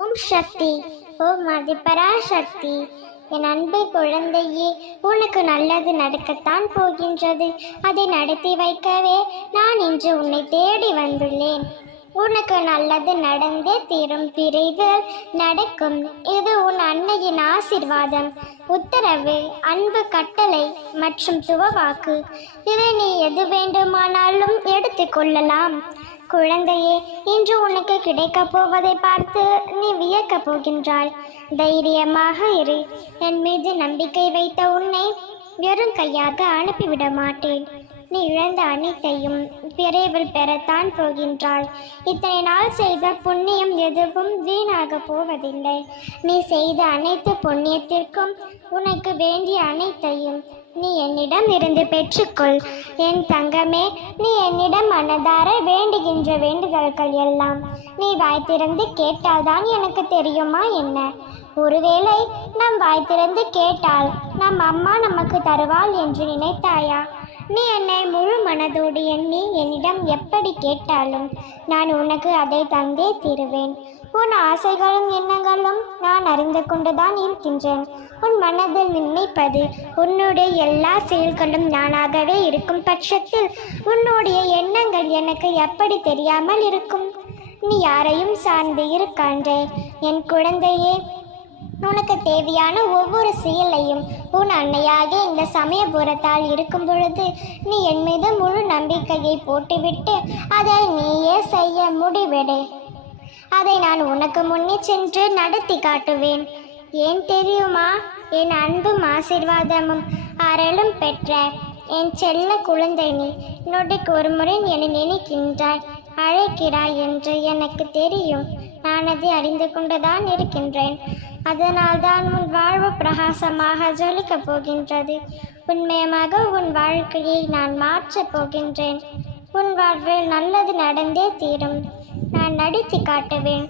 ஓம் சக்தி. ஓம் அதிபராசக்தி. என் அன்பு குழந்தையே, உனக்கு நல்லது நடக்கத்தான் போகின்றது. அதை நடத்தி வைக்கவே நான் இன்று உன்னை தேடி வந்துள்ளேன். உனக்கு நல்லது நடந்தே தீரும், விரைவில் நடக்கும். இது உன் அன்னையின் ஆசிர்வாதம், உத்தரவு, அன்பு கட்டளை மற்றும் துவவாக்கு. இதை நீ எது வேண்டுமானாலும் எடுத்துக்கொள்ளலாம். குழந்தையே, இன்று உனக்கு கிடைக்கப் போவதை பார்த்து நீ வியக்கப் போகின்றாய். தைரியமாக இரு. என் மீது நம்பிக்கை வைத்த உன்னை வெறும் கையாக அனுப்பிவிட மாட்டேன். நீ இழந்த அனைத்தையும் விரைவில் பெறத்தான் போகின்றாய். இத்தனை நாள் செய்த புண்ணியம் எதுவும் வீணாக போவதில்லை. நீ செய்த அனைத்து புண்ணியத்திற்கும் உனக்கு வேண்டிய அனைத்தையும் நீ என்னிடம் இருந்து பெற்றுக்கொள். என் தங்கமே, நீ என்னிடம் மனதார வேண்டுகின்ற வேண்டுதல்கள் எல்லாம் நீ வாய் திறந்து கேட்டால்தான் எனக்கு தெரியுமா என்ன? ஒருவேளை நாம் வாய் திறந்து கேட்டால் நம் அம்மா நமக்கு தருவாள் என்று நினைத்தாயா? நீ என்னை முழு மனதோடு எண்ணி என்னிடம் எப்படி கேட்டாலும் நான் உனக்கு அதை தந்தே தீருவேன். உன் ஆசைகளும் எண்ணங்களும் நான் அறிந்து கொண்டுதான் இருக்கின்றேன். உன் மனதில் நினைப்பது உன்னுடைய எல்லா செயல்களும் நானாகவே இருக்கும் பட்சத்தில் உன்னுடைய எண்ணங்கள் எனக்கு எப்படி தெரியாமல் இருக்கும்? நீ யாரையும் சார்ந்து இருக்கான்றே என் குழந்தையே. உனக்கு தேவையான ஒவ்வொரு செயலையும் உன் அன்னையாக இந்த சமயபுரத்தால் இருக்கும் பொழுது நீ என் மீது முழு நம்பிக்கையை போட்டுவிட்டு அதை நீயே செய்ய முடிவெடு. அதை நான் உனக்கு முன்னே சென்று நடத்தி காட்டுவேன். ஏன் தெரியுமா? என் அன்பும் ஆசீர்வாதமும் அருளும் பெற்ற என் செல்ல குழந்தை நீ. நொடிக்கு ஒரு முறை என்னை நினைக்கின்றாய், அழைக்கிறாய் என்று எனக்கு தெரியும். நான் அதை அறிந்து கொண்டுதான் இருக்கின்றேன். அதனால்தான் உன் வாழ்வு பிரகாசமாக ஜொலிக்கப் போகின்றது. உண்மையாக உன் வாழ்க்கையை நான் மாற்றப் போகின்றேன். உன் வாழ்வில் நல்லது நடந்தே தீரும். நான் நடித்து காட்டுவேன்.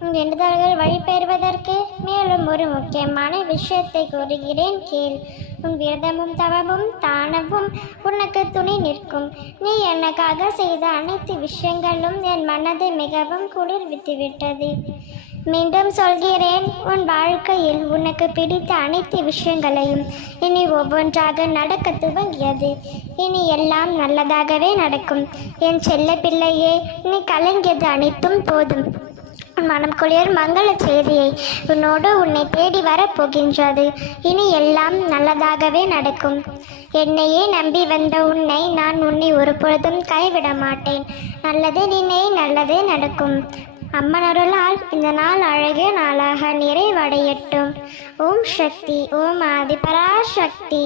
உன் வேண்டுதல்கள் வழிபெறுவதற்கு மேலும் ஒரு முக்கியமான விஷயத்தை கூறுகிறேன் கேள். உன் விரதமும் தவமும் தானமும் உனக்கு துணை நிற்கும். நீ எனக்காக செய்த அனைத்து விஷயங்களும் என் மனதை மிகவும் குளிர்வித்துவிட்டது. மீண்டும் சொல்கிறேன், உன் வாழ்க்கையில் உனக்கு பிடித்த அனைத்து விஷயங்களையும் இனி ஒவ்வொன்றாக நடக்க துவங்கியது. இனி எல்லாம் நல்லதாகவே நடக்கும். என் செல்ல பிள்ளையே, நீ கலங்கியது அனைத்தும் போதும். உன் மனம் குளிர் மங்கள செய்தியை உன்னோடு உன்னை தேடி வரப்போகின்றது. இனி எல்லாம் நல்லதாகவே நடக்கும். என்னையே நம்பி வந்த உன்னை ஒரு பொழுதும் கைவிட மாட்டேன். நல்லதே நினை, நல்லதே நடக்கும். அம்மன் அருளால் இந்த நாள் அழகிய நாளாக நிறைவடையட்டும். ஓம் சக்தி. ஓம் ஆதிபராசக்தி.